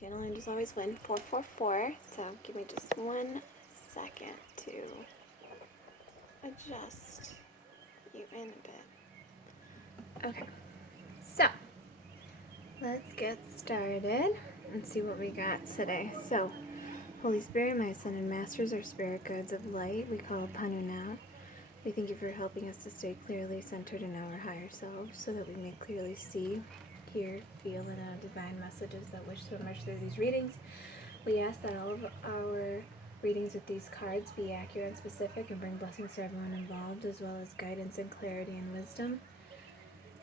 Channel angels always win 444, so give me just 1 second to adjust you in a bit. Okay, so let's get started and see what we got today. So, Holy Spirit, my Son and Masters, our spirit guides of light, we call upon you now. We thank you for helping us to stay clearly centered in our higher selves so that we may clearly see, hear, feel, and know divine messages that wish to emerge through these readings. We ask that all of our readings with these cards be accurate and specific and bring blessings to everyone involved, as well as guidance and clarity and wisdom.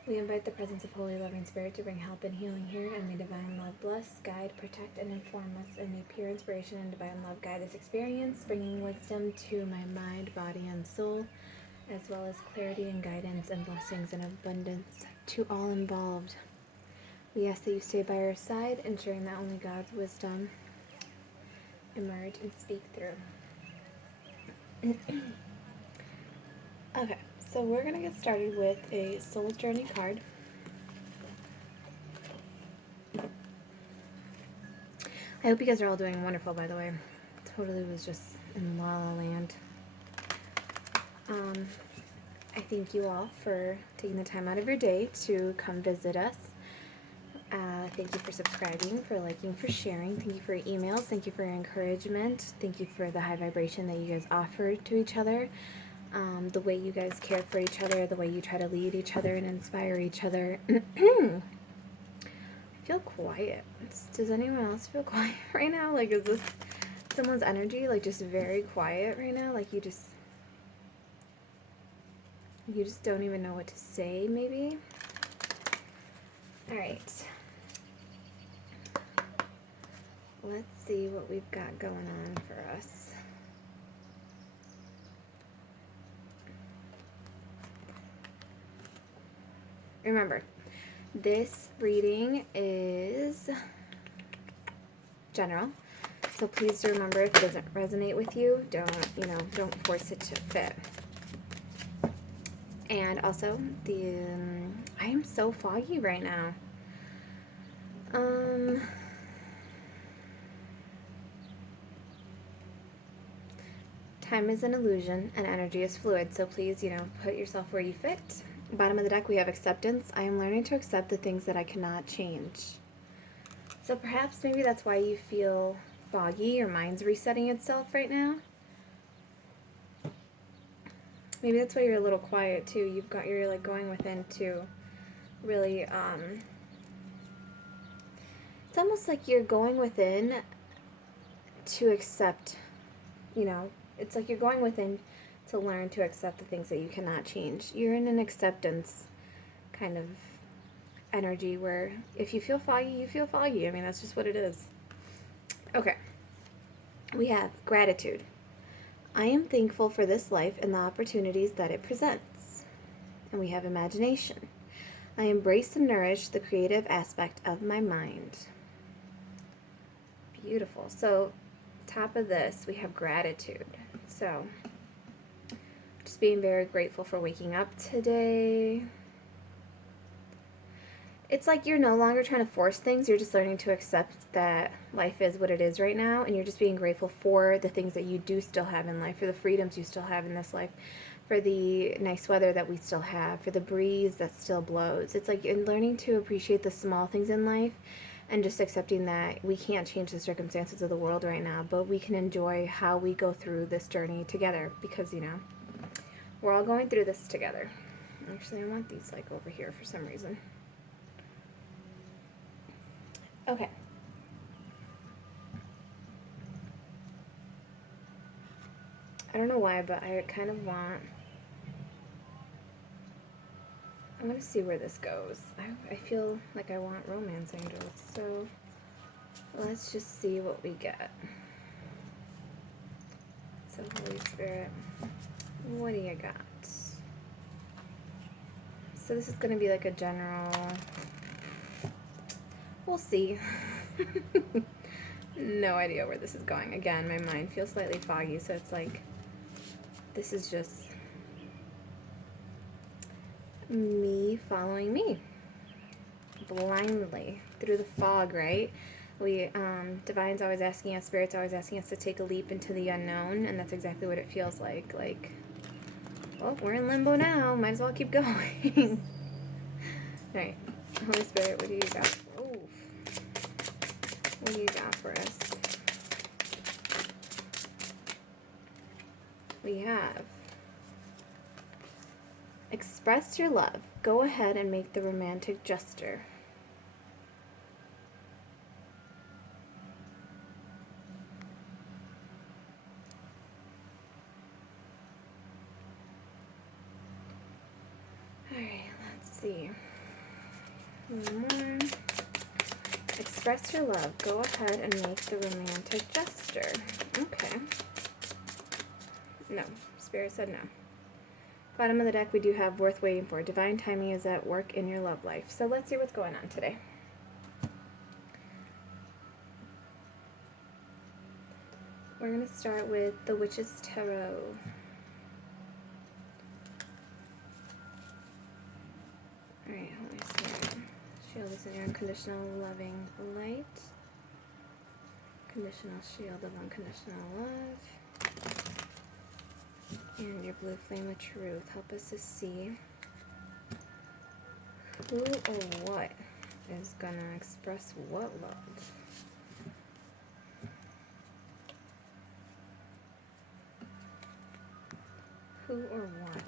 We invite the presence of Holy Loving Spirit to bring help and healing here, and may divine love bless, guide, protect, and inform us, and may pure inspiration and divine love guide this experience, bringing wisdom to my mind, body, and soul, as well as clarity and guidance and blessings and abundance to all involved. We ask that you stay by our side, ensuring that only God's wisdom emerge and speak through. Okay, so we're going to get started with a soul journey card. I hope you guys are all doing wonderful, by the way. Totally was just in La La Land. I thank you all for taking the time out of your day to come visit us. Thank you for subscribing, for liking, for sharing. Thank you for your emails. Thank you for your encouragement. Thank you for the high vibration that you guys offer to each other. The way you guys care for each other, the way you try to lead each other and inspire each other. I feel quiet. Does anyone else feel quiet right now? Like, is this someone's energy, like, just very quiet right now? Like, you just don't even know what to say, maybe? All right. Let's see what we've got going on for us. Remember, this reading is general, so please remember, if it doesn't resonate with you, don't force it to fit. And also, I am so foggy right now. Time is an illusion and energy is fluid, so please, put yourself where you fit. Bottom of the deck, we have acceptance. I am learning to accept the things that I cannot change. So perhaps maybe that's why you feel foggy. Your mind's resetting itself right now. Maybe that's why you're a little quiet too. You're like going within to really, it's almost like you're going within to accept, it's like you're going within to learn to accept the things that you cannot change. You're in an acceptance kind of energy where if you feel foggy, you feel foggy. I mean, that's just what it is. Okay. We have gratitude. I am thankful for this life and the opportunities that it presents. And we have imagination. I embrace and nourish the creative aspect of my mind. Beautiful. So, top of this, we have gratitude. So, just being very grateful for waking up today. It's like you're no longer trying to force things. You're just learning to accept that life is what it is right now, and you're just being grateful for the things that you do still have in life, for the freedoms you still have in this life, for the nice weather that we still have, for the breeze that still blows. It's like you're learning to appreciate the small things in life and just accepting that we can't change the circumstances of the world right now, but we can enjoy how we go through this journey together because, we're all going through this together. Actually, I want these like over here for some reason. Okay. I don't know why, but I kind of want to see where this goes. I feel like I want romance angels, so let's just see what we get. So, Holy Spirit, what do you got? So this is going to be like a general... We'll see. No idea where this is going. Again, my mind feels slightly foggy, so it's like this is just me following me blindly through the fog, right? Divine's always asking us, Spirit's always asking us to take a leap into the unknown, and that's exactly what it feels like. Like, well, we're in limbo now, might as well keep going. Alright, Holy Spirit, what do you got? Ooh. What do you got for us? We have express your love. Go ahead and make the romantic gesture. Alright, let's see. One more. Express your love. Go ahead and make the romantic gesture. Okay. No. Spirit said no. Bottom of the deck, we do have worth waiting for. Divine timing is at work in your love life. So let's see what's going on today. We're going to start with the Witch's Tarot. Alright, Holy Spirit. Shield us in your unconditional loving light. Conditional shield of unconditional love. And your blue flame of truth. Help us to see who or what is going to express what love. Who or what?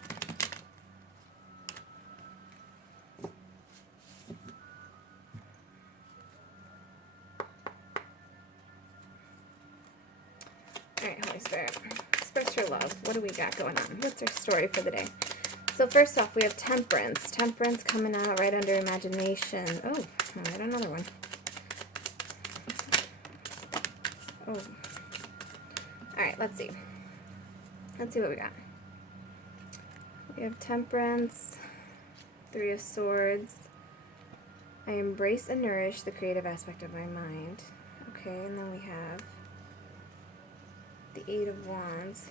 Alright, Holy Spirit. Express your love. What do we got going on? What's our story for the day? So first off, we have Temperance. Temperance coming out right under Imagination. Oh, I got another one. Oh. Alright, let's see. Let's see what we got. We have Temperance, Three of Swords. I embrace and nourish the creative aspect of my mind. Okay, and then we have the Eight of Wands.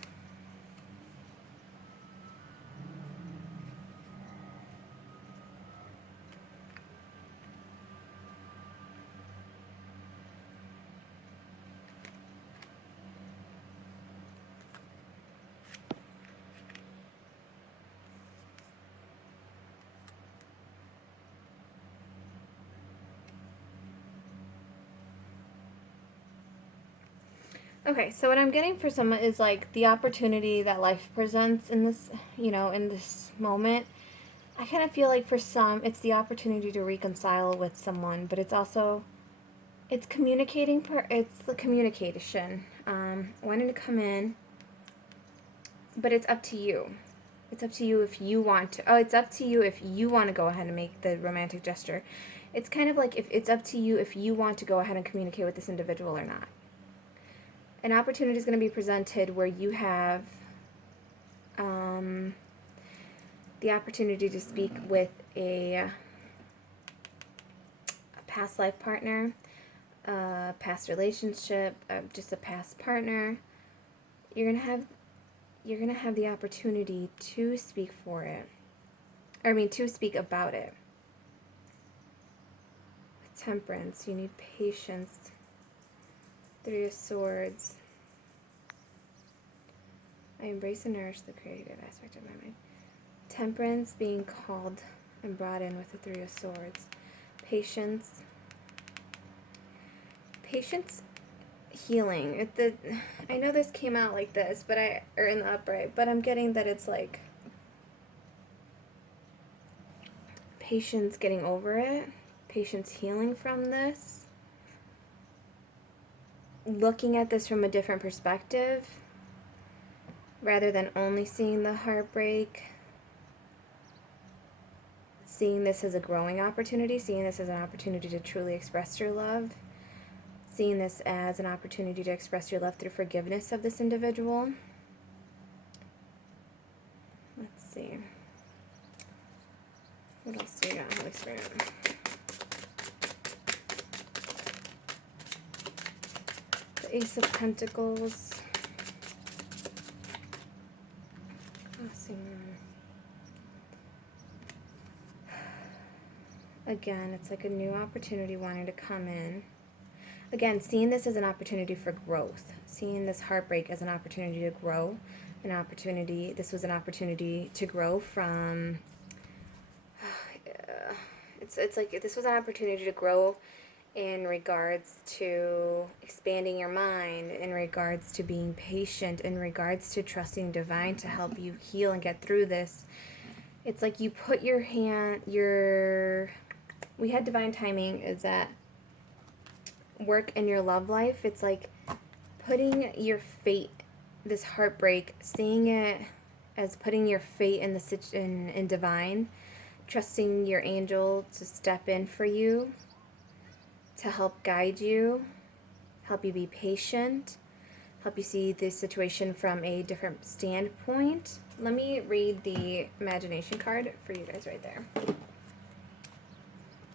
Okay, so what I'm getting for someone is like the opportunity that life presents in this, in this moment. I kind of feel like for some, it's the opportunity to reconcile with someone, but it's also, it's it's the communication, wanting to come in, but it's up to you. It's up to you if you want to, it's up to you if you want to go ahead and make the romantic gesture. It's kind of like if it's up to you if you want to go ahead and communicate with this individual or not. An opportunity is going to be presented where you have the opportunity to speak with a past life partner, a past relationship, just a past partner. You're gonna have the opportunity to speak for it. To speak about it. With Temperance, you need patience. Three of Swords. I embrace and nourish the creative aspect of my mind. Temperance, being called and brought in with the Three of Swords. Patience. Patience, healing. I know this came out like this, or in the upright, but I'm getting that it's like patience getting over it. Patience healing from this. Looking at this from a different perspective rather than only seeing the heartbreak, seeing this as a growing opportunity, seeing this as an opportunity to truly express your love, seeing this as an opportunity to express your love through forgiveness of this individual. Let's see. What else do we got, Holy Spirit? Ace of Pentacles. Again, it's like a new opportunity wanting to come in. again, seeing this as an opportunity for growth, seeing this heartbreak as an opportunity to grow, this was an opportunity to grow from, it's like this was an opportunity to grow in regards to expanding your mind, in regards to being patient, in regards to trusting divine to help you heal and get through this. It's like you put your we had divine timing is that work in your love life. It's like putting your fate, this heartbreak, seeing it as putting your fate in divine, trusting your angel to step in for you, to help guide you, help you be patient, help you see this situation from a different standpoint. Let me read the imagination card for you guys right there.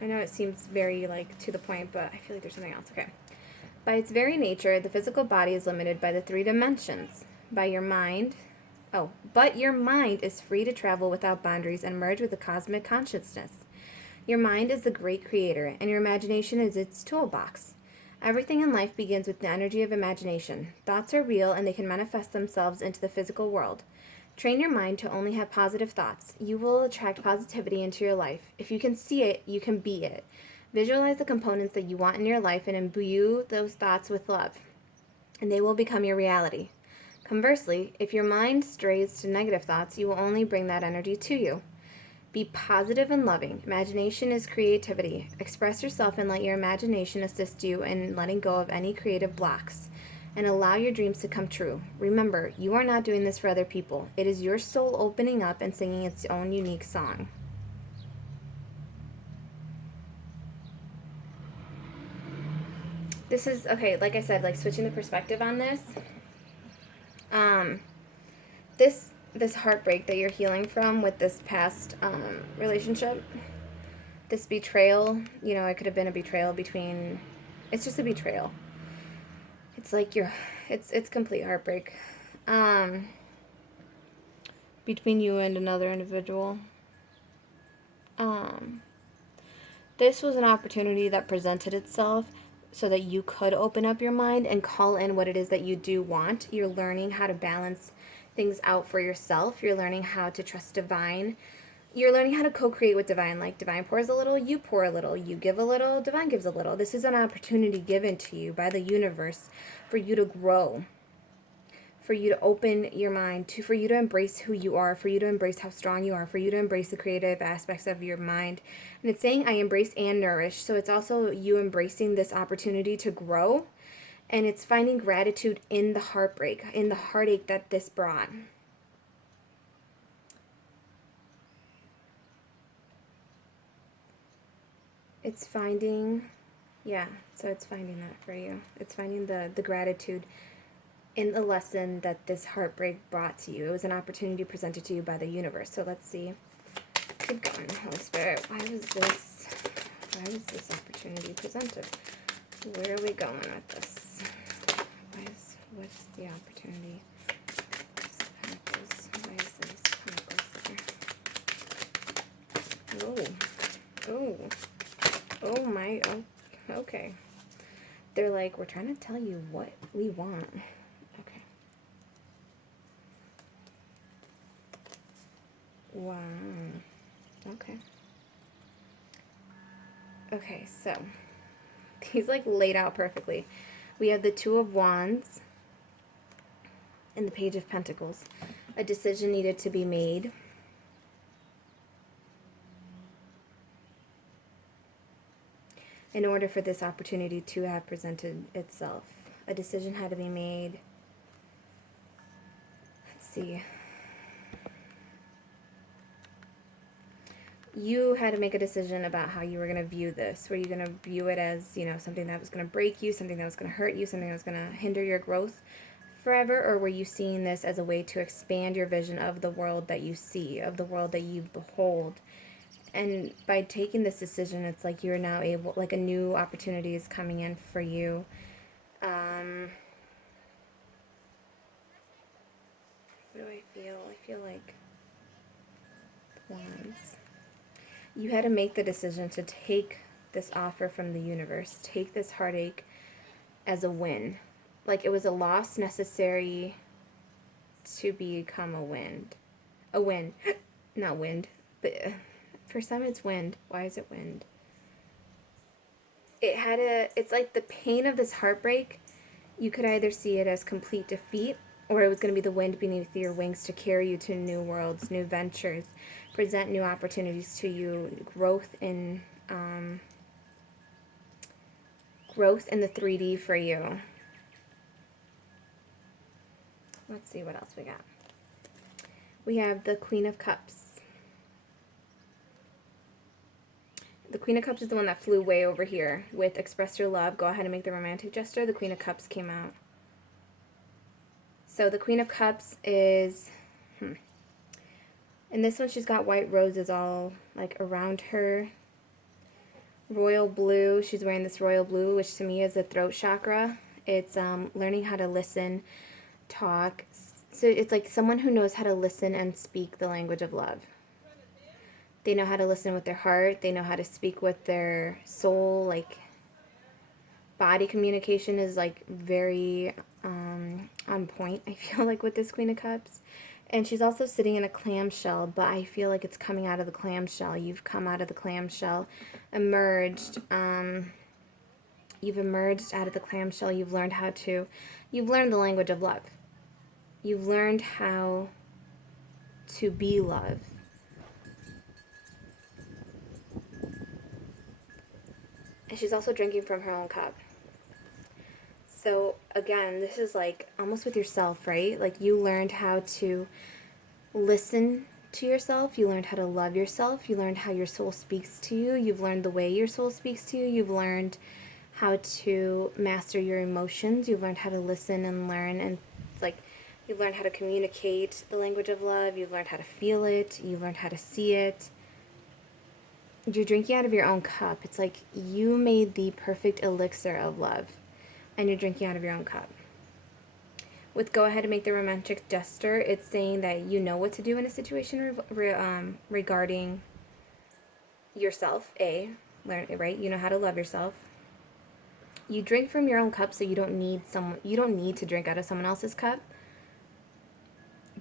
I know it seems very like to the point, but I feel like there's something else. Okay. By its very nature, the physical body is limited by the 3 dimensions. But your mind is free to travel without boundaries and merge with the cosmic consciousness. Your mind is the great creator, and your imagination is its toolbox. Everything in life begins with the energy of imagination. Thoughts are real, and they can manifest themselves into the physical world. Train your mind to only have positive thoughts. You will attract positivity into your life. If you can see it, you can be it. Visualize the components that you want in your life and imbue those thoughts with love, and they will become your reality. Conversely, if your mind strays to negative thoughts, you will only bring that energy to you. Be positive and loving. Imagination is creativity. Express yourself and let your imagination assist you in letting go of any creative blocks, and allow your dreams to come true. Remember, you are not doing this for other people. It is your soul opening up and singing its own unique song. This is, okay, like I said, like switching the perspective on this. This heartbreak that you're healing from with this past relationship, this betrayal, you know, it could have been a betrayal between, it's just a betrayal. It's like it's complete heartbreak between you and another individual. This was an opportunity that presented itself so that you could open up your mind and call in what it is that you do want. You're learning how to balance things out for yourself. You're learning how to trust divine. You're learning how to co-create with divine. Like divine pours a little, you pour a little. You give a little, divine gives a little. This is an opportunity given to you by the universe for you to grow, for you to open your mind, for you to embrace who you are, for you to embrace how strong you are, for you to embrace the creative aspects of your mind. And it's saying I embrace and nourish. So it's also you embracing this opportunity to grow. And it's finding gratitude in the heartbreak, in the heartache that this brought. It's finding, it's finding that for you. It's finding the gratitude in the lesson that this heartbreak brought to you. It was an opportunity presented to you by the universe. So let's see. Keep going, Holy Spirit. Why was this opportunity presented? Where are we going with this? What's the opportunity? Why is this Pentacles there? Oh my, okay. They're like, we're trying to tell you what we want. Okay. Wow. Okay. Okay, so he's like laid out perfectly. We have the Two of Wands and the Page of Pentacles. A decision needed to be made. In order for this opportunity to have presented itself. A decision had to be made. Let's see. You had to make a decision about how you were going to view this. Were you going to view it as, you know, something that was going to break you, something that was going to hurt you, something that was going to hinder your growth forever? Or were you seeing this as a way to expand your vision of the world that you see, of the world that you behold? And by taking this decision, it's like you're now able, like a new opportunity is coming in for you. What do I feel? I feel like Wands. You had to make the decision to take this offer from the universe, take this heartache, as a win. Like it was a loss necessary to become a win. A win. Not wind. But for some it's wind. Why is it wind? It's like the pain of this heartbreak. You could either see it as complete defeat, or it was going to be the wind beneath your wings to carry you to new worlds, new ventures, present new opportunities to you, growth in the 3D for you. Let's see what else we got. We have the Queen of Cups. The Queen of Cups is the one that flew way over here with express your love, go ahead and make the romantic gesture. The Queen of Cups came out. So the Queen of Cups is, in this one she's got white roses all like around her. Royal blue, she's wearing this royal blue, which to me is the throat chakra. It's learning how to listen, talk. So it's like someone who knows how to listen and speak the language of love. They know how to listen with their heart. They know how to speak with their soul. Like body communication is like very on point, I feel like, with this Queen of Cups. And she's also sitting in a clamshell, but I feel like it's coming out of the clamshell. You've come out of the clamshell, emerged. You've emerged out of the clamshell. You've learned the language of love. You've learned how to be love. And she's also drinking from her own cup. So again, this is like almost with yourself, right? Like you learned how to listen to yourself. You learned how to love yourself. You learned how your soul speaks to you. You've learned the way your soul speaks to you. You've learned how to master your emotions. You've learned how to listen and learn. And it's like you've learned how to communicate the language of love. You've learned how to feel it. You've learned how to see it. You're drinking out of your own cup. It's like you made the perfect elixir of love, and you're drinking out of your own cup. With go ahead and make the romantic gesture, it's saying that you know what to do in a situation regarding yourself. Learn it, right? You know how to love yourself. You drink from your own cup, so you don't need to drink out of someone else's cup.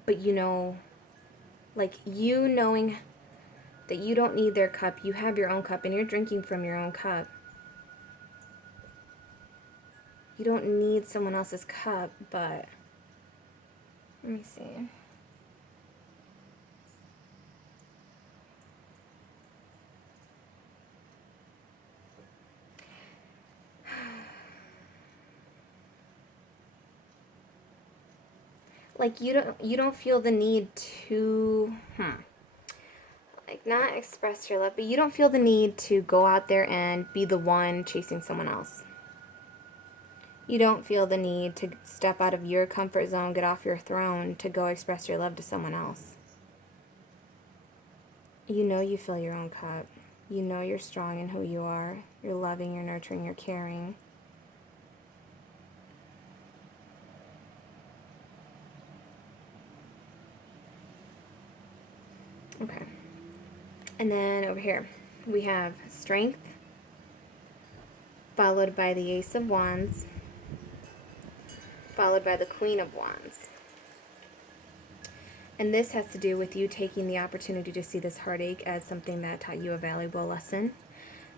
But you know, like you knowing that you don't need their cup, you have your own cup, and you're drinking from your own cup. You don't need someone else's cup, but let me see. Like you don't feel the need to like not express your love, but you don't feel the need to go out there and be the one chasing someone else. You don't feel the need to step out of your comfort zone, get off your throne to go express your love to someone else. You know you fill your own cup. You know you're strong in who you are. You're loving, you're nurturing, you're caring. Okay. And then over here, we have Strength, followed by the Ace of Wands, followed by the Queen of Wands. And this has to do with you taking the opportunity to see this heartache as something that taught you a valuable lesson,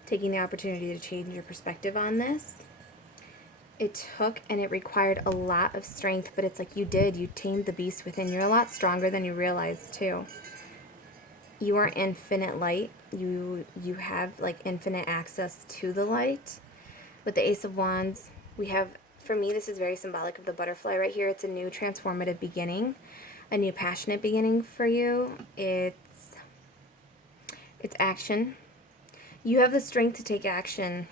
taking the opportunity to change your perspective on this. It took and it required a lot of strength, but it's like you tamed the beast within. You're a lot stronger than you realize too. You are infinite light. You have like infinite access to the light. With the Ace of Wands, we have, for me, this is very symbolic of the butterfly right here. It's a new transformative beginning, a new passionate beginning for you. It's action. You have the strength to take action.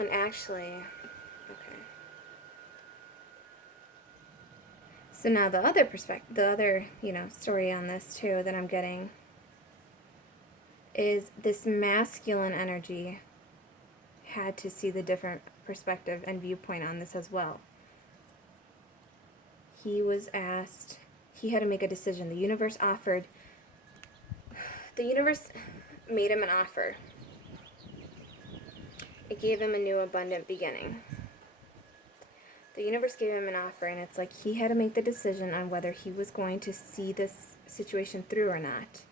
And actually, okay. So now the other perspective, the other, story on this too that I'm getting is this masculine energy had to see the different perspective and viewpoint on this as well. He was asked, he had to make a decision. The universe made him an offer. gave him a new abundant beginning. The universe gave him an offer, and it's like he had to make the decision on whether he was going to see this situation through or not.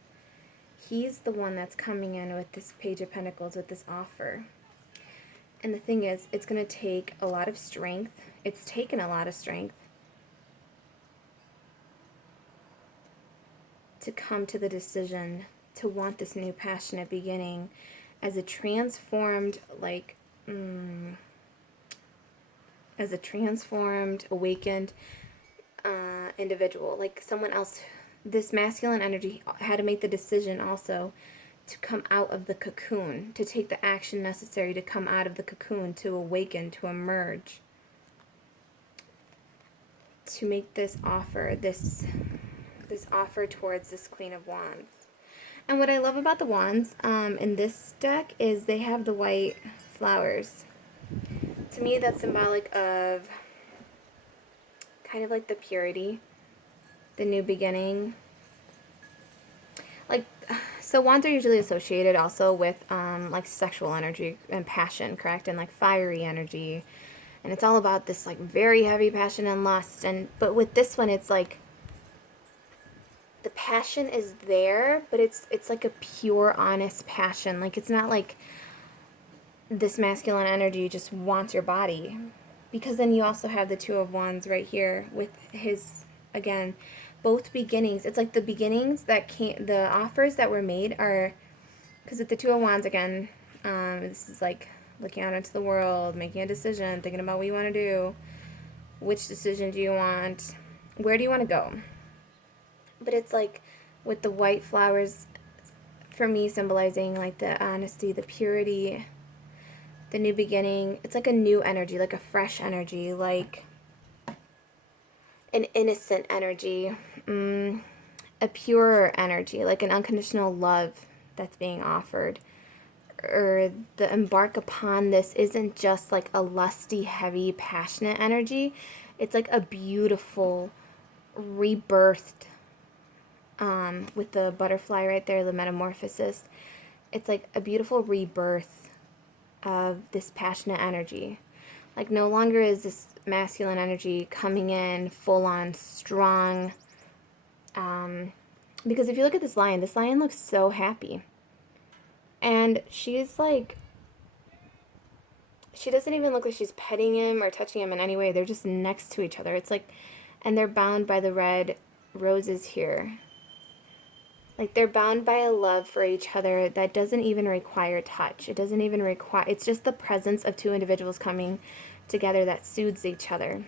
He's the one that's coming in with this Page of Pentacles, with this offer. And the thing is, it's going to take a lot of strength. It's taken a lot of strength to come to the decision to want this new passionate beginning as a transformed, like, as a transformed, awakened individual. Like someone else, this masculine energy had to make the decision also to come out of the cocoon, to take the action necessary to come out of the cocoon, to awaken, to emerge, to make this offer, this offer towards this Queen of Wands. And what I love about the wands in this deck is they have the white flowers. To me, that's symbolic of kind of like the purity, the new beginning. Like, so wands are usually associated also with like sexual energy and passion, correct? And like fiery energy. And it's all about this like very heavy passion and lust. But with this one, it's like the passion is there, but it's like a pure, honest passion. Like it's not like this masculine energy just wants your body, because then you also have the Two of Wands right here with his, again, both beginnings. It's like the beginnings that came, the offers that were made are, because with the Two of Wands, again, this is like looking out into the world, making a decision, thinking about what you want to do, which decision do you want, where do you want to go. But it's like with the white flowers, for me, symbolizing like the honesty, the purity, the new beginning. It's like a new energy, like a fresh energy, like an innocent energy, a pure energy, like an unconditional love that's being offered. Or the embark upon this isn't just like a lusty, heavy, passionate energy. It's like a beautiful rebirthed, with the butterfly right there, the metamorphosis. It's like a beautiful rebirth of this passionate energy. Like no longer is this masculine energy coming in full on strong, because if you look at this lion looks so happy, and she's like, she doesn't even look like she's petting him or touching him in any way. They're just next to each other. It's like, and they're bound by the red roses here. Like they're bound by a love for each other that doesn't even require touch. It doesn't even require, it's just the presence of two individuals coming together that soothes each other.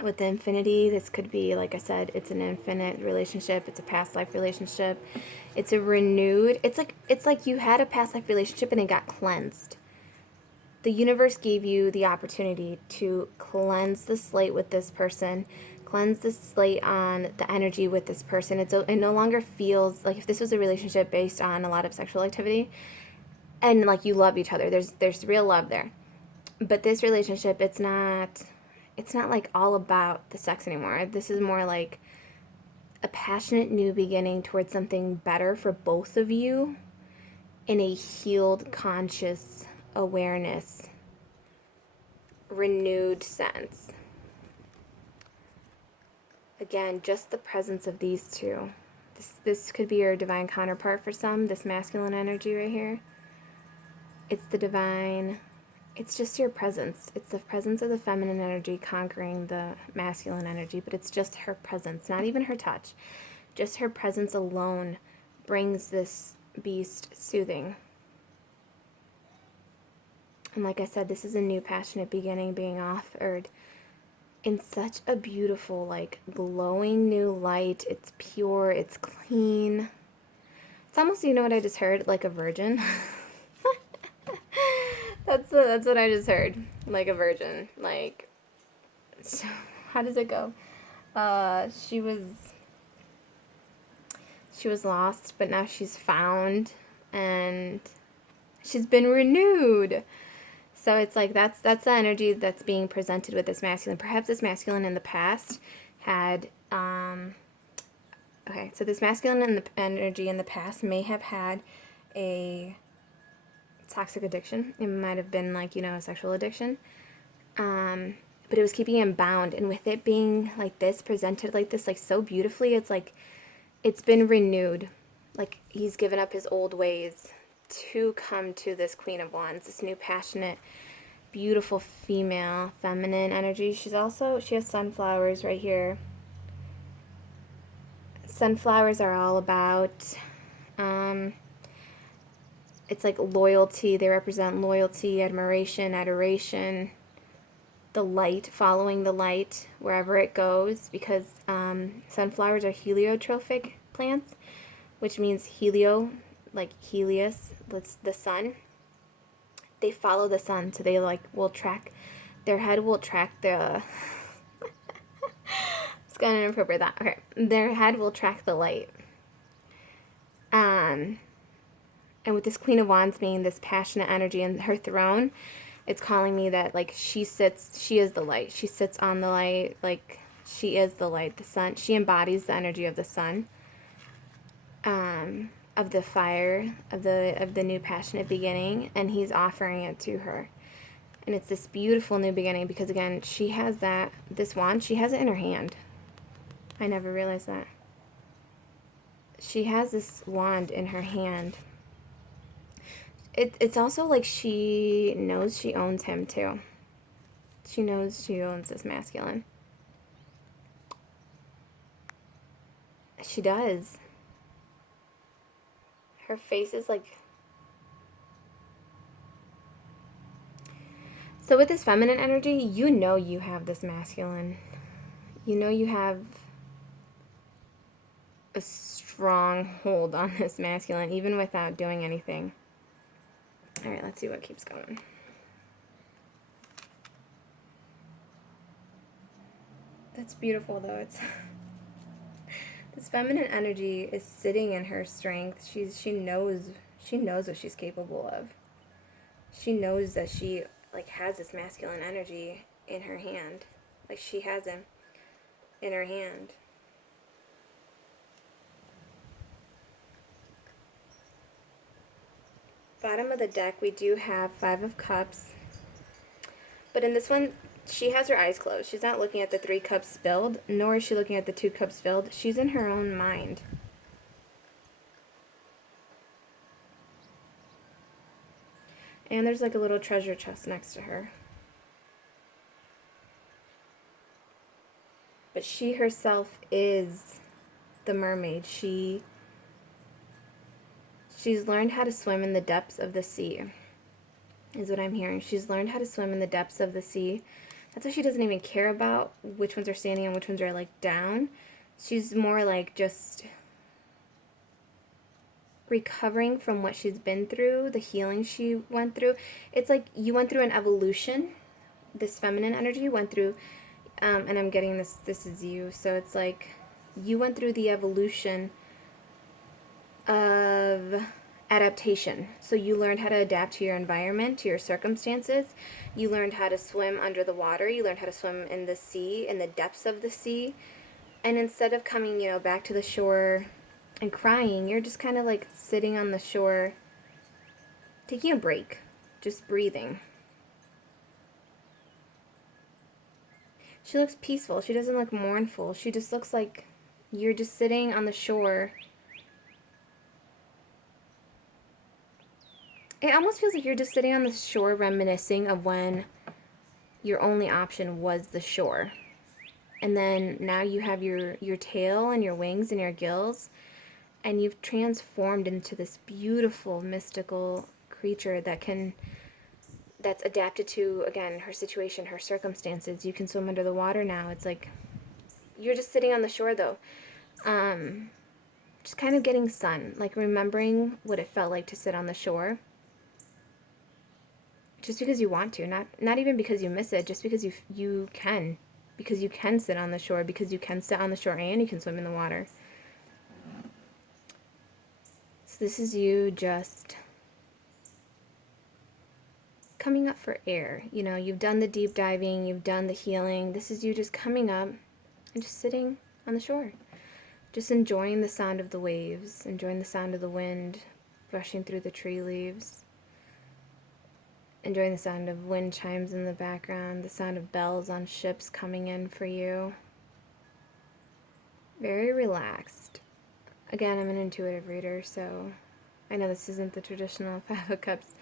With the infinity, this could be, like I said, it's an infinite relationship. It's a past life relationship. It's a renewed, it's like you had a past life relationship and it got cleansed. The universe gave you the opportunity to cleanse the slate with this person, cleanse the slate on the energy with this person. It no longer feels like, if this was a relationship based on a lot of sexual activity and like you love each other, there's real love there. But this relationship, it's not like all about the sex anymore. This is more like a passionate new beginning towards something better for both of you in a healed, conscious awareness, renewed sense. Again, just the presence of these two. This could be your divine counterpart for some, this masculine energy right here. It's the divine, it's just your presence. It's the presence of the feminine energy conquering the masculine energy, but it's just her presence, not even her touch. Just her presence alone brings this beast soothing. And like I said, this is a new passionate beginning being offered in such a beautiful, like, glowing new light. It's pure, it's clean. It's almost, you know what I just heard? Like a virgin. That's what I just heard. Like a virgin. Like, so, how does it go? She was lost, but now she's found, and she's been renewed. So it's like that's the energy that's being presented with this masculine. Perhaps this masculine in the past had, so this masculine energy in the past may have had a toxic addiction. It might have been like, you know, a sexual addiction. But it was keeping him bound. And with it being like this, presented like this, like so beautifully, it's like it's been renewed. Like he's given up his old ways to come to this Queen of Wands, this new passionate, beautiful female, feminine energy. She has sunflowers right here. Sunflowers are all about, it's like loyalty. They represent loyalty, admiration, adoration, the light, following the light wherever it goes, because sunflowers are heliotrophic plants, which means helio, like Helios, that's the sun. They follow the sun, so they like will track, their head will track the it's kind of inappropriate that. Okay. Their head will track the light. And with this Queen of Wands being this passionate energy in her throne, it's calling me that like she is the light. She sits on the light, like she is the light, the sun. She embodies the energy of the sun. Of the fire, of the new passionate beginning, and he's offering it to her. And it's this beautiful new beginning because again, she has this wand, she has it in her hand. I never realized that. She has this wand in her hand. It's also like she knows she owns him too. She knows she owns this masculine. She does. Her face is like... So with this feminine energy, you know you have this masculine. You know you have a strong hold on this masculine, even without doing anything. All right, let's see what keeps going. That's beautiful, though. It's this feminine energy is sitting in her strength. She knows what she's capable of. She knows that she like has this masculine energy in her hand, like she has him in her hand. Bottom of the deck, we do have 5 of Cups. But in this one, she has her eyes closed. She's not looking at the 3 cups filled, nor is she looking at the 2 cups filled. She's in her own mind. And there's like a little treasure chest next to her. But she herself is the mermaid. She's learned how to swim in the depths of the sea, is what I'm hearing. She's learned how to swim in the depths of the sea. That's why she doesn't even care about which ones are standing and which ones are like down. She's more like just recovering from what she's been through, the healing she went through. It's like you went through an evolution. This feminine energy went through, and I'm getting this is you. So it's like you went through the evolution of adaptation. So you learned how to adapt to your environment, to your circumstances. You learned how to swim under the water. You learned how to swim in the sea, in the depths of the sea. And instead of coming, back to the shore and crying, you're just kind of like sitting on the shore, taking a break, just breathing. She looks peaceful. She doesn't look mournful. She just looks like you're just sitting on the shore. It almost feels like you're just sitting on the shore reminiscing of when your only option was the shore. And then now you have your tail and your wings and your gills, and you've transformed into this beautiful mystical creature that's adapted to, again, her situation, her circumstances. You can swim under the water now. It's like you're just sitting on the shore though. Just kind of getting sun, like remembering what it felt like to sit on the shore. Just because you want to, not even because you miss it, just because you can. Because you can sit on the shore, because you can sit on the shore and you can swim in the water. So this is you just coming up for air. You've done the deep diving, you've done the healing. This is you just coming up and just sitting on the shore. Just enjoying the sound of the waves, enjoying the sound of the wind brushing through the tree leaves. Enjoying the sound of wind chimes in the background, the sound of bells on ships coming in for you. Very relaxed. Again, I'm an intuitive reader, so I know this isn't the traditional Five of Cups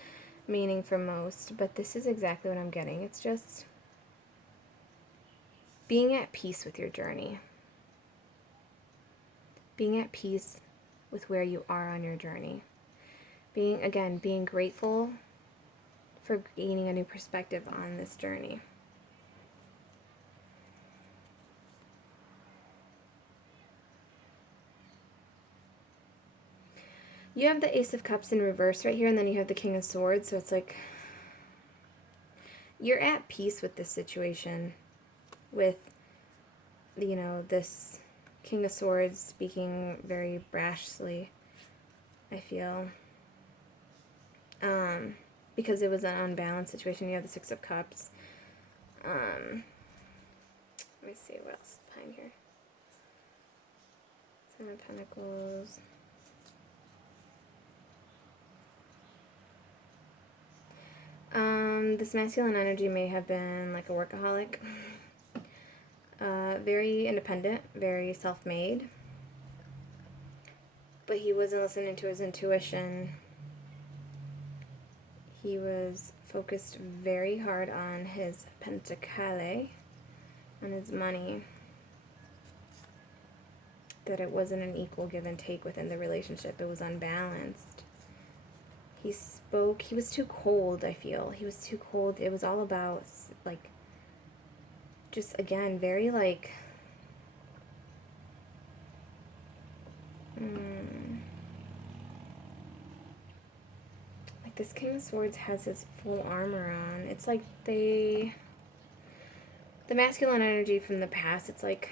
meaning for most, but this is exactly what I'm getting. It's just being at peace with your journey. Being at peace with where you are on your journey. Being grateful for gaining a new perspective on this journey. You have the Ace of Cups in reverse right here, and then you have the King of Swords, so it's like you're at peace with this situation, with, you know, this King of Swords speaking very brashly, I feel. Because it was an unbalanced situation. You have the Six of Cups. Let me see what else is behind here. Ten of Pentacles. This masculine energy may have been like a workaholic. Very independent, very self-made. But he wasn't listening to his intuition. He was focused very hard on his pentacale, on his money. That it wasn't an equal give and take within the relationship. It was unbalanced. He was too cold, I feel. He was too cold. It was all about, like, just, again, very, like, like, this King of Swords has his full armor on. It's like the masculine energy from the past, it's like,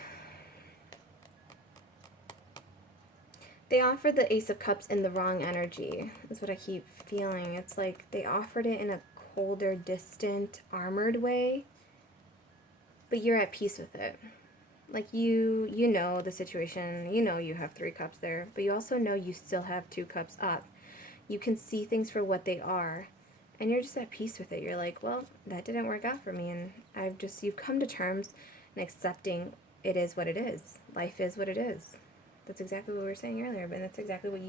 they offered the Ace of Cups in the wrong energy, is what I keep feeling. It's like they offered it in a colder, distant, armored way, but you're at peace with it. Like, you know the situation, you know you have 3 cups there, but you also know you still have 2 cups up. You can see things for what they are, and you're just at peace with it. You're like, well, that didn't work out for me, and you've come to terms and accepting it is what it is. Life is what it is. That's exactly what we were saying earlier, but that's exactly what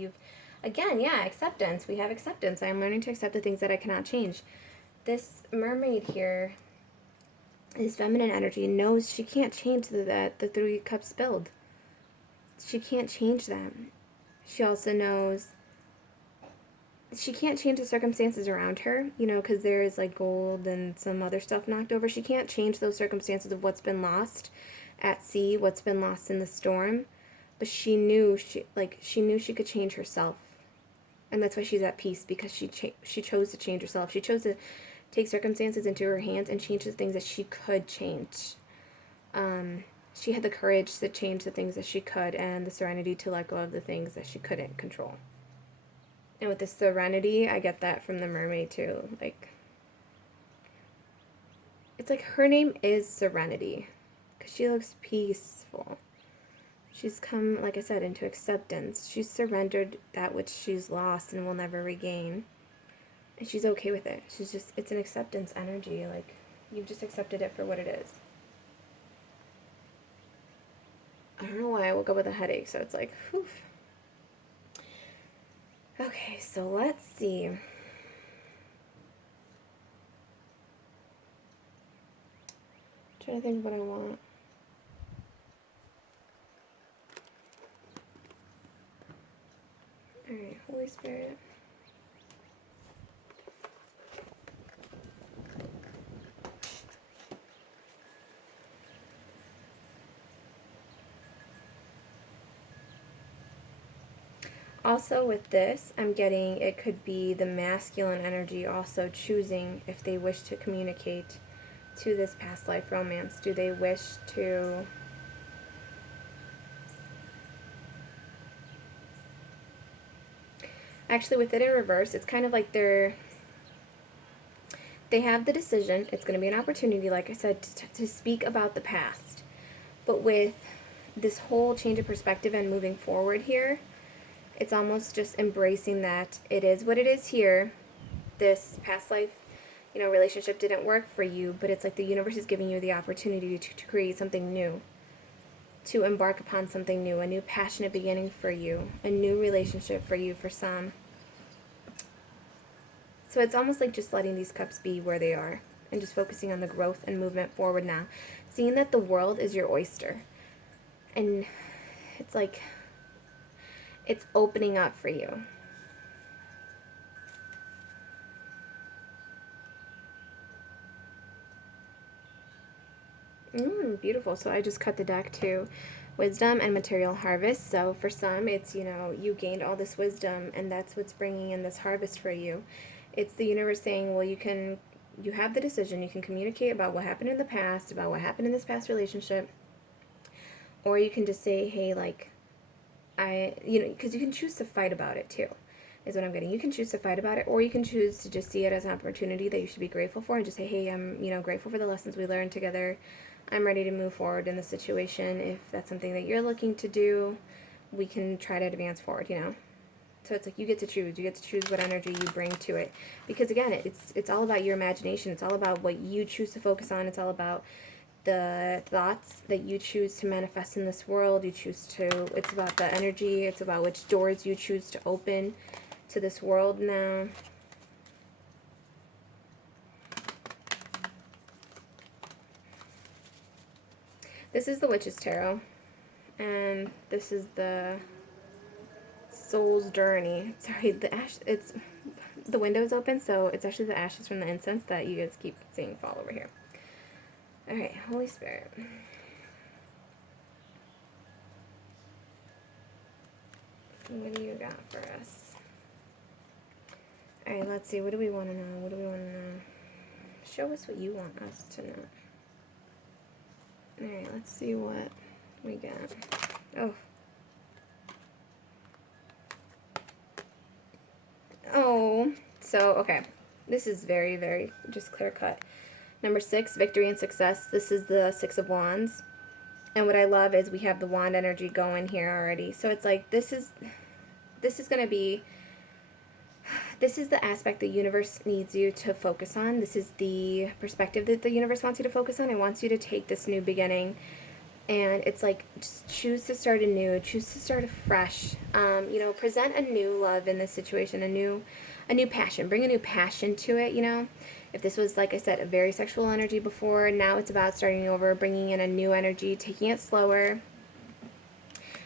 acceptance. We have acceptance. I'm learning to accept the things that I cannot change. This mermaid here, this feminine energy, knows she can't change the 3 cups spilled. She can't change them. She also knows she can't change the circumstances around her, you know, because there is like gold and some other stuff knocked over. She can't change those circumstances of what's been lost at sea, what's been lost in the storm. But she knew she could change herself, and that's why she's at peace, because she chose to change herself. She chose to take circumstances into her hands and change the things that she could change. She had the courage to change the things that she could, and the serenity to let go of the things that she couldn't control. And with the serenity, I get that from the mermaid too. Like, it's like her name is Serenity, because she looks peaceful. She's come, like I said, into acceptance. She's surrendered that which she's lost and will never regain. And she's okay with it. It's an acceptance energy. Like, you've just accepted it for what it is. I don't know why I woke up with a headache, so it's like, whew. Okay, so let's see. Trying to think of what I want. Alright, Holy Spirit. Also with this, I'm getting it could be the masculine energy also choosing if they wish to communicate to this past life romance. Do they wish to actually, with it in reverse, it's kind of like they have the decision. It's going to be an opportunity, like I said, to speak about the past. But with this whole change of perspective and moving forward here, it's almost just embracing that it is what it is here. This past life, relationship didn't work for you, but it's like the universe is giving you the opportunity to create something new, to embark upon something new, a new passionate beginning for you, a new relationship for you for some. So it's almost like just letting these cups be where they are and just focusing on the growth and movement forward now. Seeing that the world is your oyster. And it's like it's opening up for you. Beautiful. So I just cut the deck to wisdom and material harvest. So for some, it's, you gained all this wisdom and that's what's bringing in this harvest for you. It's the universe saying, well, you have the decision. You can communicate about what happened in the past, about what happened in this past relationship. Or you can just say, hey, like, because you can choose to fight about it too, is what I'm getting. You can choose to fight about it, or you can choose to just see it as an opportunity that you should be grateful for and just say, hey, I'm, grateful for the lessons we learned together. I'm ready to move forward in the situation. If that's something that you're looking to do, we can try to advance forward, So it's like you get to choose. You get to choose what energy you bring to it. Because again, it's all about your imagination. It's all about what you choose to focus on. It's all about the thoughts that you choose to manifest in this world. It's about the energy. It's about which doors you choose to open to this world now. This is the Witch's Tarot. And this is the Soul's Journey. Sorry, the window is open, so it's actually the ashes from the incense that you guys keep seeing fall over here. Alright, Holy Spirit. What do you got for us? Alright, let's see. What do we want to know? Show us what you want us to know. Alright, let's see what we got. Oh, so, okay. This is very, very just clear cut. Number 6, victory and success. This is the 6 of Wands. And what I love is we have the wand energy going here already. So it's like this is going to be, this is the aspect the universe needs you to focus on. This is the perspective that the universe wants you to focus on. It wants you to take this new beginning. And it's like, just choose to start anew, choose to start afresh. Present a new love in this situation, a new passion. Bring a new passion to it, If this was, like I said, a very sexual energy before, now it's about starting over, bringing in a new energy, taking it slower.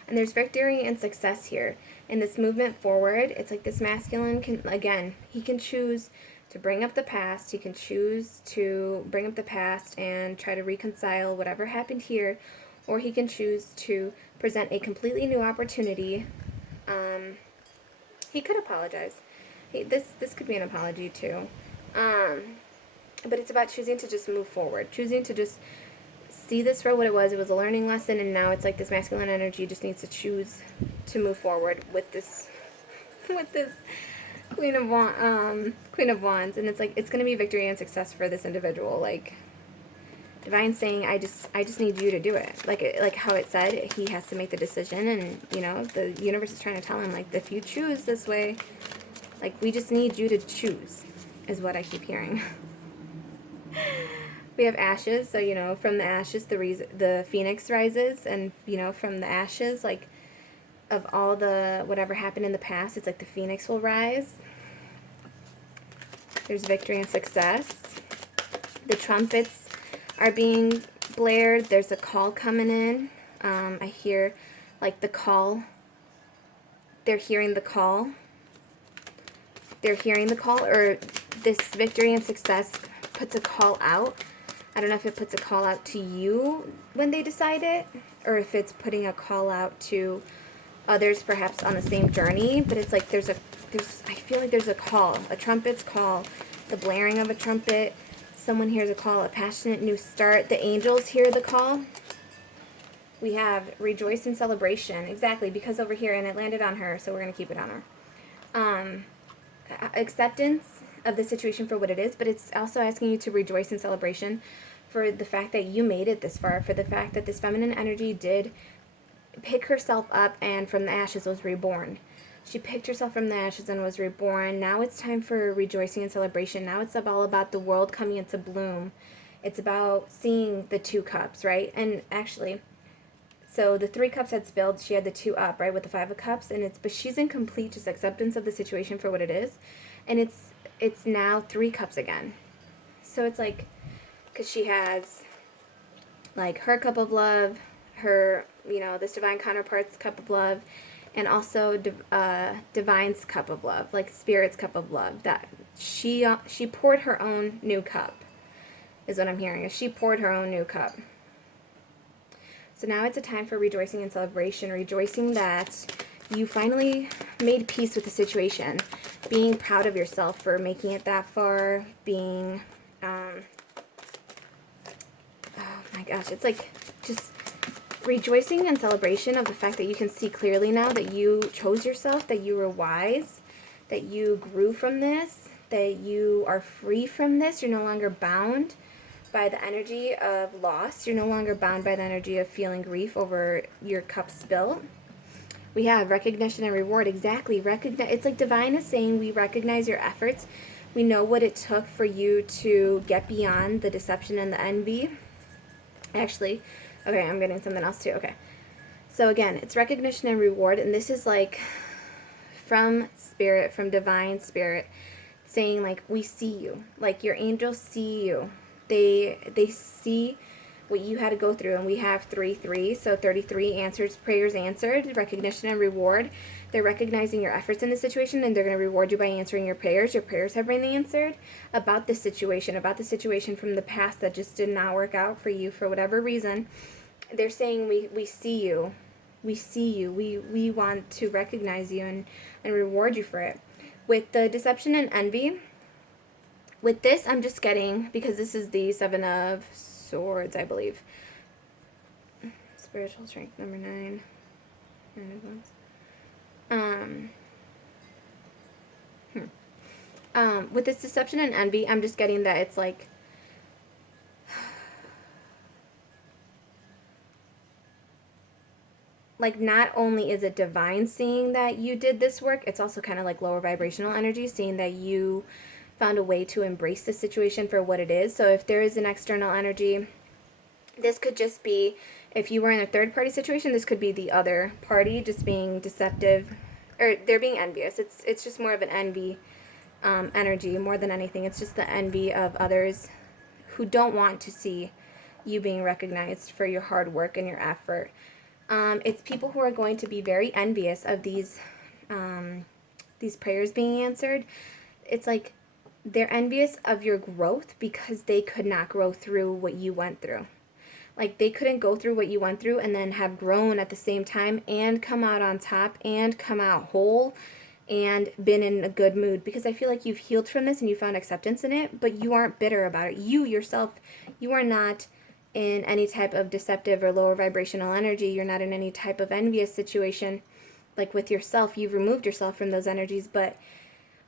And there's victory and success here. In this movement forward, it's like this masculine he can choose to bring up the past. He can choose to bring up the past and try to reconcile whatever happened here. Or he can choose to present a completely new opportunity. He could apologize. This could be an apology too. But it's about choosing to just move forward. Choosing to just see this for what it was. It was a learning lesson, and now it's like this masculine energy just needs to choose to move forward with this Queen of Wands. And it's like it's going to be victory and success for this individual. Like, Divine saying, I just need you to do it. Like how it said, he has to make the decision, and the universe is trying to tell him, like, if you choose this way, like, we just need you to choose, is what I keep hearing. We have ashes, so from the ashes the phoenix rises, and from the ashes, like, of all the whatever happened in the past, it's like the phoenix will rise. There's victory and success. The trumpets are being blared. There's a call coming in. I hear like the call. They're hearing the call. Or this victory and success puts a call out. I don't know if it puts a call out to you when they decide it, or if it's putting a call out to others perhaps on the same journey. But it's like I feel like there's a call, a trumpet's call, the blaring of a trumpet. Someone hears a call, a passionate new start. The angels hear the call. We have rejoice and celebration. Exactly, because over here, and it landed on her, so we're going to keep it on her. Acceptance of the situation for what it is, but it's also asking you to rejoice in celebration for the fact that you made it this far, for the fact that this feminine energy did pick herself up and from the ashes was reborn. She picked herself from the ashes and was reborn. Now it's time for rejoicing and celebration. Now it's all about the world coming into bloom. It's about seeing the 2 cups, right? And actually, so the 3 cups had spilled. She had the 2 up, right, with the 5 of cups, but she's in complete just acceptance of the situation for what it is, and it's now 3 cups again. So it's like, because she has like her cup of love, her, this divine counterpart's cup of love, and also divine's cup of love, like spirit's cup of love. That she poured her own new cup, is what I'm hearing. She poured her own new cup. So now it's a time for rejoicing and celebration, rejoicing that you finally made peace with the situation, being proud of yourself for making it that far, being, oh my gosh, it's like just rejoicing and celebration of the fact that you can see clearly now that you chose yourself, that you were wise, that you grew from this, that you are free from this, you're no longer bound by the energy of loss. You're no longer bound by the energy of feeling grief over your cup spill. We have recognition and reward. Exactly. It's like divine is saying we recognize your efforts. We know what it took for you to get beyond the deception and the envy. Actually, okay, I'm getting something else too. Okay. So again, it's recognition and reward. And this is like from spirit, from divine spirit, saying like, we see you. Like your angels see you. They see what you had to go through, and we have 3-3, so 33 answers, prayers answered, recognition and reward. They're recognizing your efforts in the situation, and they're going to reward you by answering your prayers. Your prayers have been answered about the situation from the past that just did not work out for you for whatever reason. They're saying we see you. We see you. We want to recognize you and reward you for it. With the deception and envy, with this, I'm just getting, because this is the 7 of Swords, I believe. Spiritual strength, number 9. With this deception and envy, I'm just getting that it's like, not only is it divine seeing that you did this work, it's also kind of like lower vibrational energy seeing that you found a way to embrace the situation for what it is. So if there is an external energy, this could just be, if you were in a third party situation, this could be the other party just being deceptive, or they're being envious. It's just more of an envy energy more than anything. It's just the envy of others who don't want to see you being recognized for your hard work and your effort. It's people who are going to be very envious of these prayers being answered. It's like they're envious of your growth because they could not grow through what you went through. Like they couldn't go through what you went through and then have grown at the same time and come out on top and come out whole and been in a good mood, because I feel like you've healed from this and you found acceptance in it, but you aren't bitter about it. You yourself, you are not in any type of deceptive or lower vibrational energy. You're not in any type of envious situation. Like with yourself, you've removed yourself from those energies, but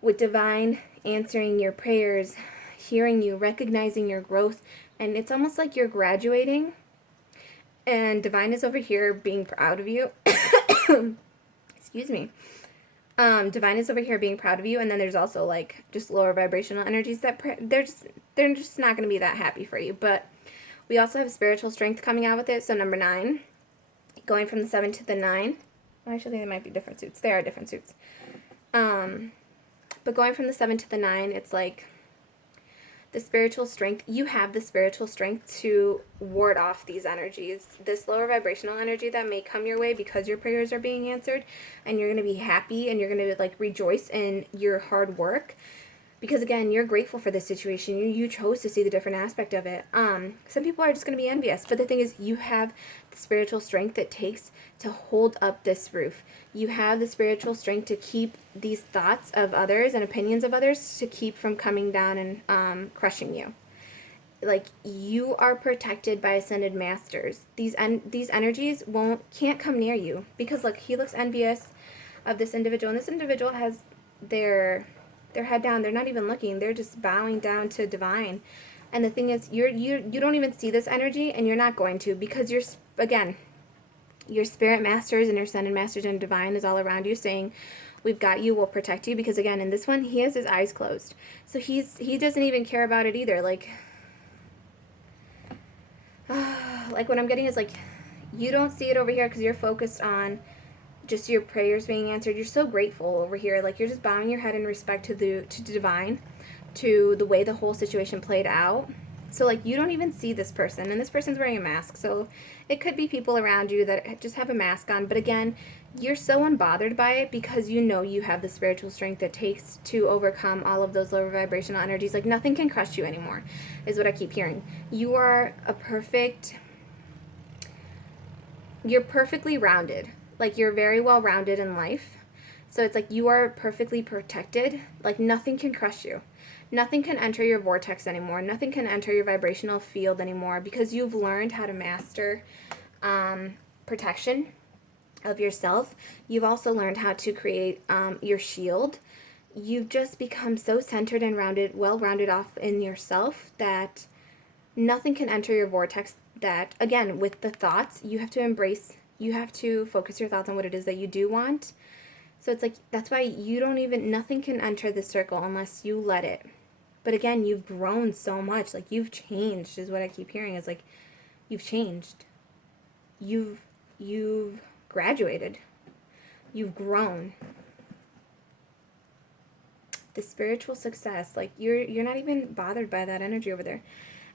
with divine answering your prayers, hearing you, recognizing your growth, and it's almost like you're graduating, and divine is over here being proud of you. Excuse me. Divine is over here being proud of you, and then there's also like just lower vibrational energies that they're just not going to be that happy for you. But we also have spiritual strength coming out with it. So number 9, going from the 7 to the 9. Well, actually, they might be different suits. They are different suits. But going from the 7 to the 9, it's like the spiritual strength. You have the spiritual strength to ward off these energies. This lower vibrational energy that may come your way because your prayers are being answered, and you're going to be happy and you're going to like rejoice in your hard work. Because again, you're grateful for this situation. You chose to see the different aspect of it. Some people are just going to be envious. But the thing is, you have the spiritual strength it takes to hold up this roof. You have the spiritual strength to keep these thoughts of others and opinions of others to keep from coming down and crushing you. Like, you are protected by ascended masters. These energies can't come near you. Because, look, he looks envious of this individual. And this individual has their head down. They're not even looking. They're just bowing down to divine. And the thing is, you don't even see this energy, and you're not going to, because your spirit masters and your ascended masters and divine is all around you saying, we've got you, we'll protect you, because again, in this one, he has his eyes closed. So he doesn't even care about it either. Like what I'm getting is like, you don't see it over here because you're focused on just your prayers being answered. You're so grateful over here. Like, you're just bowing your head in respect to the divine, to the way the whole situation played out. So, like, you don't even see this person, and this person's wearing a mask. So it could be people around you that just have a mask on. But again, you're so unbothered by it because you know you have the spiritual strength it takes to overcome all of those lower vibrational energies. Like, nothing can crush you anymore, is what I keep hearing. You are you're perfectly rounded. Like, you're very well rounded in life. So it's like you are perfectly protected. Like, nothing can crush you. Nothing can enter your vortex anymore. Nothing can enter your vibrational field anymore because you've learned how to master protection of yourself. You've also learned how to create your shield. You've just become so centered and rounded, well-rounded off in yourself that nothing can enter your vortex. That, again, with the thoughts, you have to embrace, you have to focus your thoughts on what it is that you do want. So it's like, that's why nothing can enter the circle unless you let it. But again, you've grown so much. Like, you've changed is what I keep hearing. Is like, you've changed. You've graduated. You've grown. The spiritual success, like, you're not even bothered by that energy over there.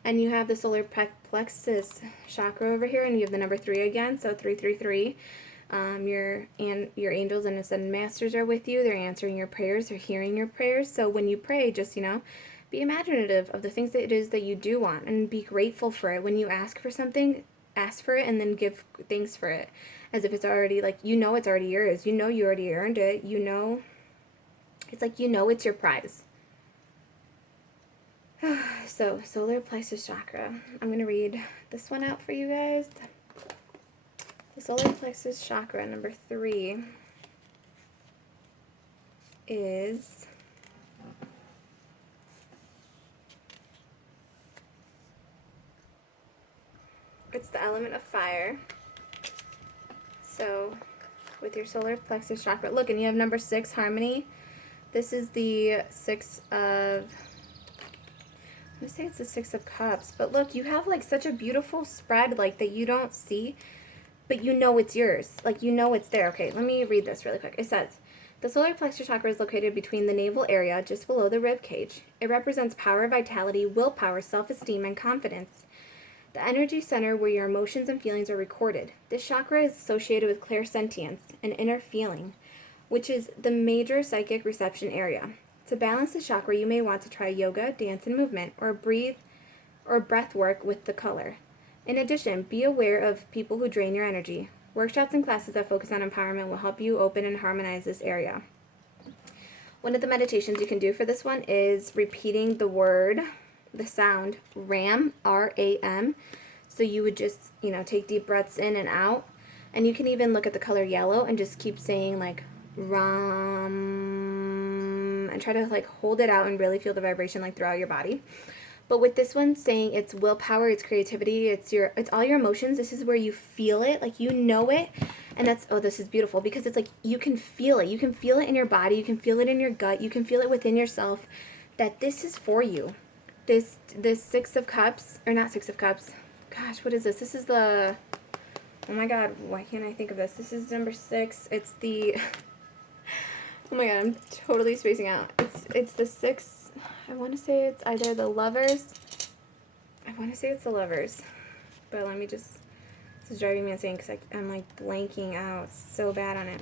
And you have the solar plexus chakra over here, and you have the number 3 again, so 333. Your angels and ascended masters are with you. They're answering your prayers. They're hearing your prayers. So when you pray, just, be imaginative of the things that it is that you do want, and be grateful for it. When you ask for something, ask for it, and then give thanks for it, as if it's already, like, it's already yours. You already earned it. It's like, it's your prize. So, solar plexus chakra. I'm going to read this one out for you guys. The solar plexus chakra, number 3, is it's the element of fire. So, with your solar plexus chakra, look, and you have number 6, harmony. This is the 6 of... I'm going to say it's the 6 of Cups, but look, you have, like, such a beautiful spread, like, that you don't see, but it's yours. Like, it's there. Okay, let me read this really quick. It says, the solar plexus chakra is located between the navel area, just below the rib cage. It represents power, vitality, willpower, self-esteem, and confidence. The energy center where your emotions and feelings are recorded. This chakra is associated with clairsentience, an inner feeling, which is the major psychic reception area. To balance the chakra, you may want to try yoga, dance, and movement, or breath work with the color. In addition, be aware of people who drain your energy. Workshops and classes that focus on empowerment will help you open and harmonize this area. One of the meditations you can do for this one is repeating the sound, RAM, R-A-M. So you would just, take deep breaths in and out. And you can even look at the color yellow and just keep saying, like, Ram, and try to, like, hold it out and really feel the vibration, like, throughout your body. But with this one, saying it's willpower, it's creativity, it's all your emotions. This is where you feel it, like, it, and this is beautiful, because it's like you can feel it. You can feel it in your body, you can feel it in your gut, you can feel it within yourself, that this is for you. This 6 of Cups, or not 6 of Cups. Gosh, what is this? This is the, oh my God, why can't I think of this? This is number 6. It's the, oh my God, I'm totally spacing out. It's the 6. I want to say it's either the Lovers. I want to say it's the Lovers. But let me just... This is driving me insane because I'm, like, blanking out so bad on it.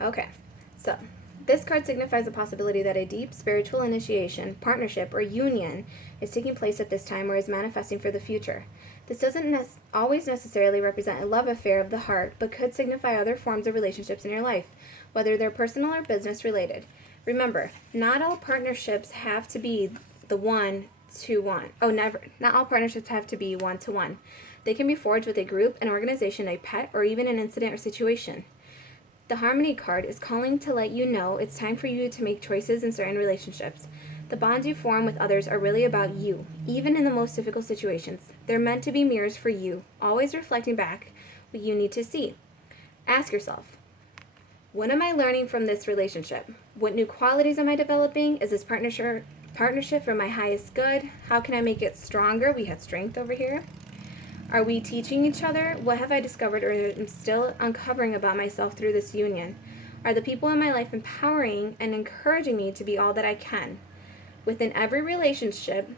Okay. So, this card signifies the possibility that a deep spiritual initiation, partnership, or union is taking place at this time or is manifesting for the future. This doesn't always necessarily represent a love affair of the heart, but could signify other forms of relationships in your life, whether they're personal or business related. Remember, not all partnerships have to be the 1-to-1. Oh, never. Not all partnerships have to be 1-to-1. They can be forged with a group, an organization, a pet, or even an incident or situation. The Harmony card is calling to let you know it's time for you to make choices in certain relationships. The bonds you form with others are really about you, even in the most difficult situations. They're meant to be mirrors for you, always reflecting back what you need to see. Ask yourself, What am I learning from this relationship? What new qualities am I developing? Is this partnership for my highest good? How can I make it stronger? We had strength over here. Are we teaching each other? What have I discovered or am still uncovering about myself through this union? Are the people in my life empowering and encouraging me to be all that I can? Within every relationship,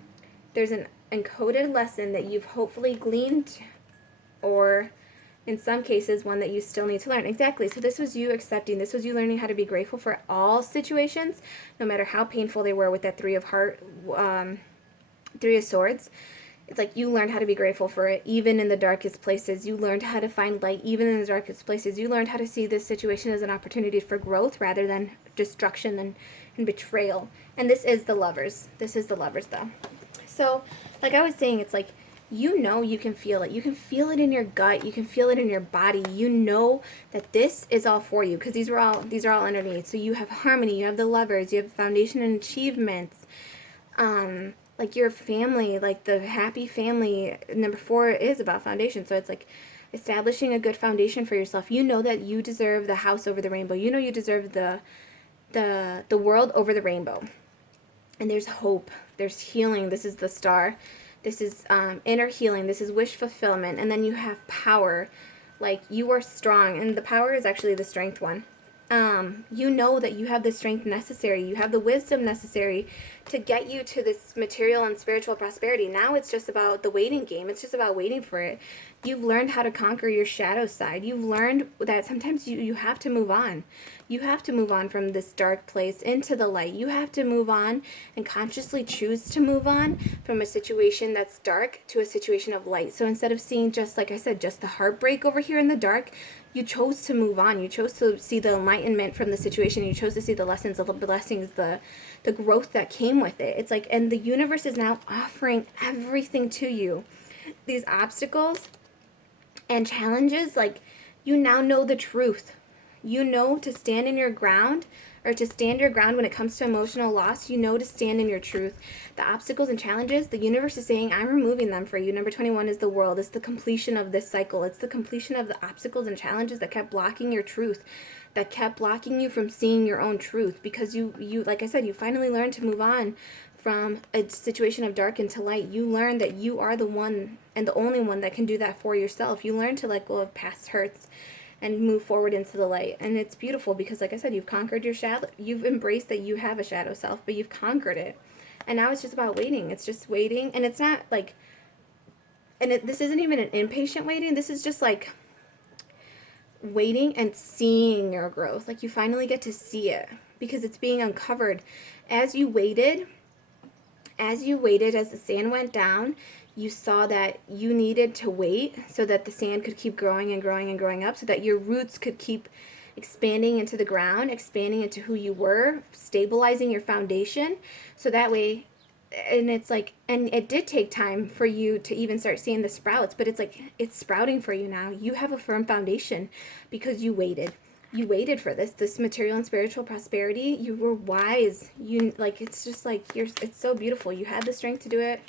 there's an encoded lesson that you've hopefully gleaned, or in some cases, one that you still need to learn. Exactly. So this was you accepting. This was you learning how to be grateful for all situations, no matter how painful they were with that Three of Swords. It's like you learned how to be grateful for it, even in the darkest places. You learned how to find light, even in the darkest places. You learned how to see this situation as an opportunity for growth rather than destruction and betrayal. And this is the Lovers. This is the Lovers, though. So, like I was saying, it's like, you know, you can feel it. You can feel it in your gut. You can feel it in your body. You know that this is all for you because these are all underneath. So you have harmony. You have the Lovers. You have foundation and achievements. Like your family, like the happy family. Number 4 is about foundation. So it's like establishing a good foundation for yourself. You know that you deserve the house over the rainbow. You know you deserve the world over the rainbow. And there's hope. There's healing. This is the Star. This is inner healing. This is wish fulfillment. And then you have power. Like you are strong. And the power is actually the strength one. You know that you have the strength necessary. You have the wisdom necessary to get you to this material and spiritual prosperity. Now it's just about the waiting game. It's just about waiting for it. You've learned how to conquer your shadow side. You've learned that sometimes you have to move on. You have to move on from this dark place into the light. You have to move on and consciously choose to move on from a situation that's dark to a situation of light. So instead of seeing just, like I said, just the heartbreak over here in the dark, you chose to move on. You chose to see the enlightenment from the situation. You chose to see the lessons, the blessings, the growth that came with it. It's like, and the universe is now offering everything to you. These obstacles and challenges, like, you now know the truth. You know to stand in your ground, or to stand your ground when it comes to emotional loss. You know to stand in your truth. The obstacles and challenges, the universe is saying, I'm removing them for you. Number 21 is the world. It's the completion of this cycle. It's the completion of the obstacles and challenges that kept blocking your truth, that kept blocking you from seeing your own truth. Because you like I said, you finally learned to move on from a situation of dark into light. You learn that you are the one and the only one that can do that for yourself. You learn to let go of past hurts and move forward into the light. And it's beautiful because, like I said, you've conquered your shadow. You've embraced that you have a shadow self, but you've conquered it. And now it's just about waiting. It's just waiting. And it's not like, this isn't even an impatient waiting. This is just like waiting and seeing your growth. Like you finally get to see it because it's being uncovered. As you waited, as the sand went down, you saw that you needed to wait so that the sand could keep growing and growing and growing up, so that your roots could keep expanding into the ground, expanding into who you were, stabilizing your foundation. So that way, and it's like, and it did take time for you to even start seeing the sprouts, but it's like, it's sprouting for you now. You have a firm foundation because you waited. You waited for this material and spiritual prosperity. You were wise. You, like, it's just like, it's so beautiful. You had the strength to do it.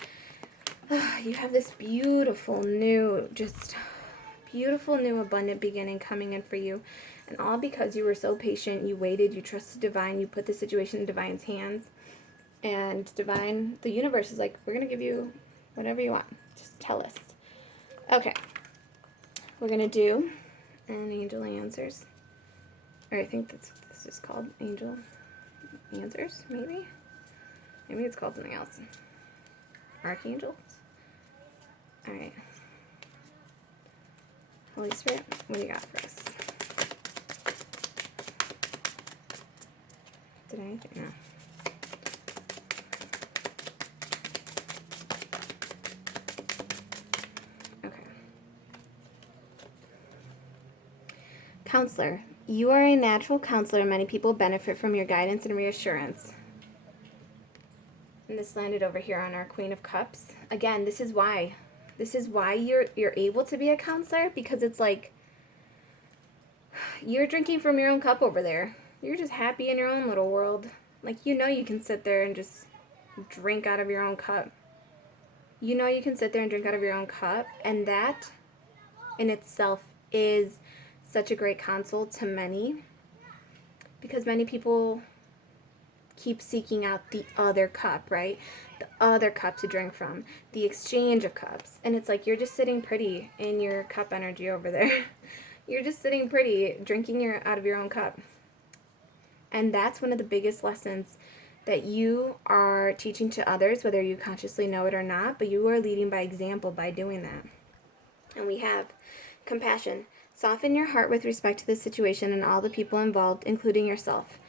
You have this beautiful new abundant beginning coming in for you. And all because you were so patient, you waited, you trusted divine, you put the situation in divine's hands. And divine, the universe is like, we're going to give you whatever you want. Just tell us. Okay. We're going to do an angel answers. Or I think that's what this is called. Angel answers, maybe? Maybe it's called something else. Archangels? Alright. Holy Spirit, what do you got for us? Did I? No. Okay. Counselor. You are a natural counselor. Many people benefit from your guidance and reassurance. And this landed over here on our Queen of Cups. Again, this is why. This is why you're able to be a counselor, because it's like you're drinking from your own cup over there. You're just happy in your own little world. Like, you know you can sit there and just drink out of your own cup. You know you can sit there and drink out of your own cup, and that in itself is such a great console to many. because many people keep seeking out the other cup, right? The other cup to drink from, the exchange of cups. And it's like you're just sitting pretty in your cup energy over there. You're just sitting pretty, drinking out of your own cup. And that's one of the biggest lessons that you are teaching to others, whether you consciously know it or not, but you are leading by example by doing that. And we have compassion. Soften your heart with respect to the situation and all the people involved, including yourself.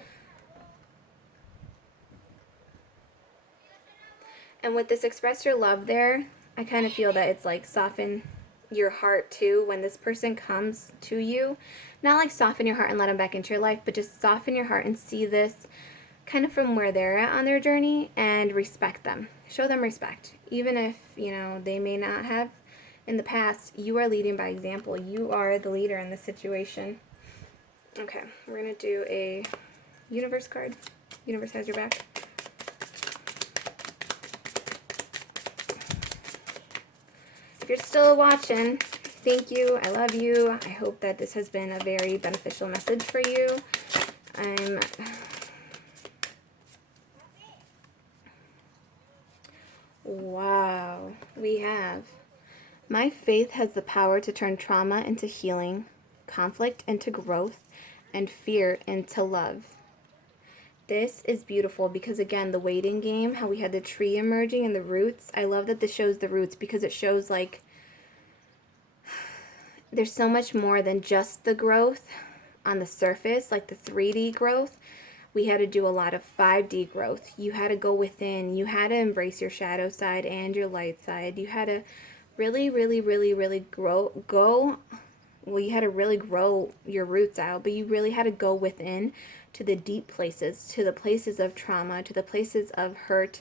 And with this express your love there, I kind of feel that it's like soften your heart too when this person comes to you. Not like soften your heart and let them back into your life, but just soften your heart and see this kind of from where they're at on their journey and respect them. Show them respect. Even if, they may not have in the past, you are leading by example. You are the leader in this situation. Okay, we're going to do a universe card. Universe has your back. If you're still watching, thank you. I love you. I hope that this has been a very beneficial message for you. Wow. We have, my faith has the power to turn trauma into healing, conflict into growth, and fear into love. This is beautiful because, again, the waiting game, how we had the tree emerging and the roots. I love that this shows the roots because it shows, like, there's so much more than just the growth on the surface, like the 3D growth. We had to do a lot of 5D growth. You had to go within. You had to embrace your shadow side and your light side. You had to really, really, really, really you had to really grow your roots out, but you really had to go within to the deep places, to the places of trauma, to the places of hurt,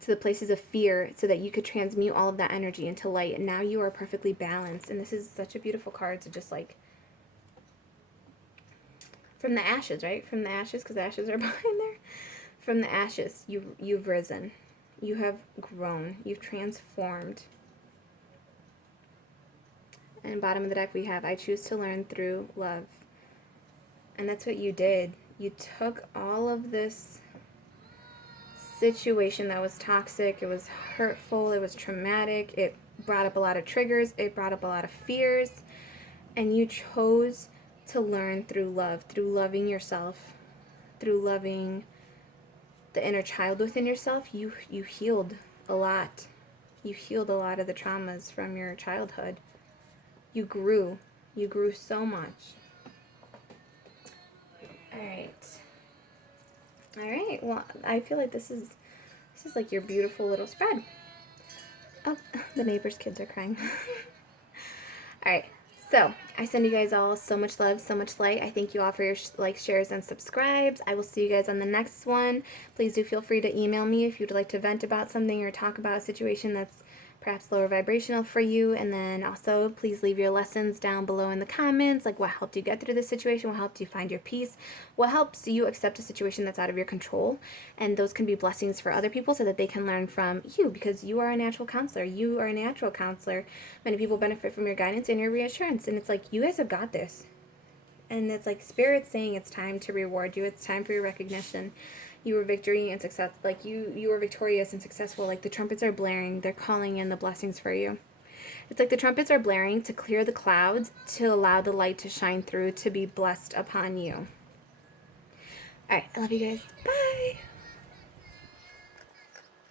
to the places of fear, so that you could transmute all of that energy into light. And now you are perfectly balanced. And this is such a beautiful card to just like, from the ashes, right? From the ashes, because the ashes are behind there. From the ashes, you've risen. You have grown. You've transformed. And bottom of the deck we have, I choose to learn through love. And that's what you did. You took all of this situation that was toxic, it was hurtful, it was traumatic, it brought up a lot of triggers, it brought up a lot of fears, and you chose to learn through love, through loving yourself, through loving the inner child within yourself. You healed a lot. You healed a lot of the traumas from your childhood. You grew so much. All right, well, I feel like this is like your beautiful little spread. Oh, the neighbor's kids are crying. All right, so I send you guys all so much love, so much light. I thank you all for your likes, shares, and subscribes. I will see you guys on the next one. Please do feel free to email me if you'd like to vent about something or talk about a situation that's perhaps lower vibrational for you. And then also please leave your lessons down below in the comments, like what helped you get through this situation, what helped you find your peace, what helps you accept a situation that's out of your control. And those can be blessings for other people so that they can learn from you, because you are a natural counselor. You are a natural counselor. Many people benefit from your guidance and your reassurance, and it's like, you guys have got this. And it's like Spirit saying it's time to reward you. It's time for your recognition. You were victory and success. Like you were victorious and successful. Like the trumpets are blaring. They're calling in the blessings for you. It's like the trumpets are blaring to clear the clouds, to allow the light to shine through, to be blessed upon you. All right. I love you guys. Bye.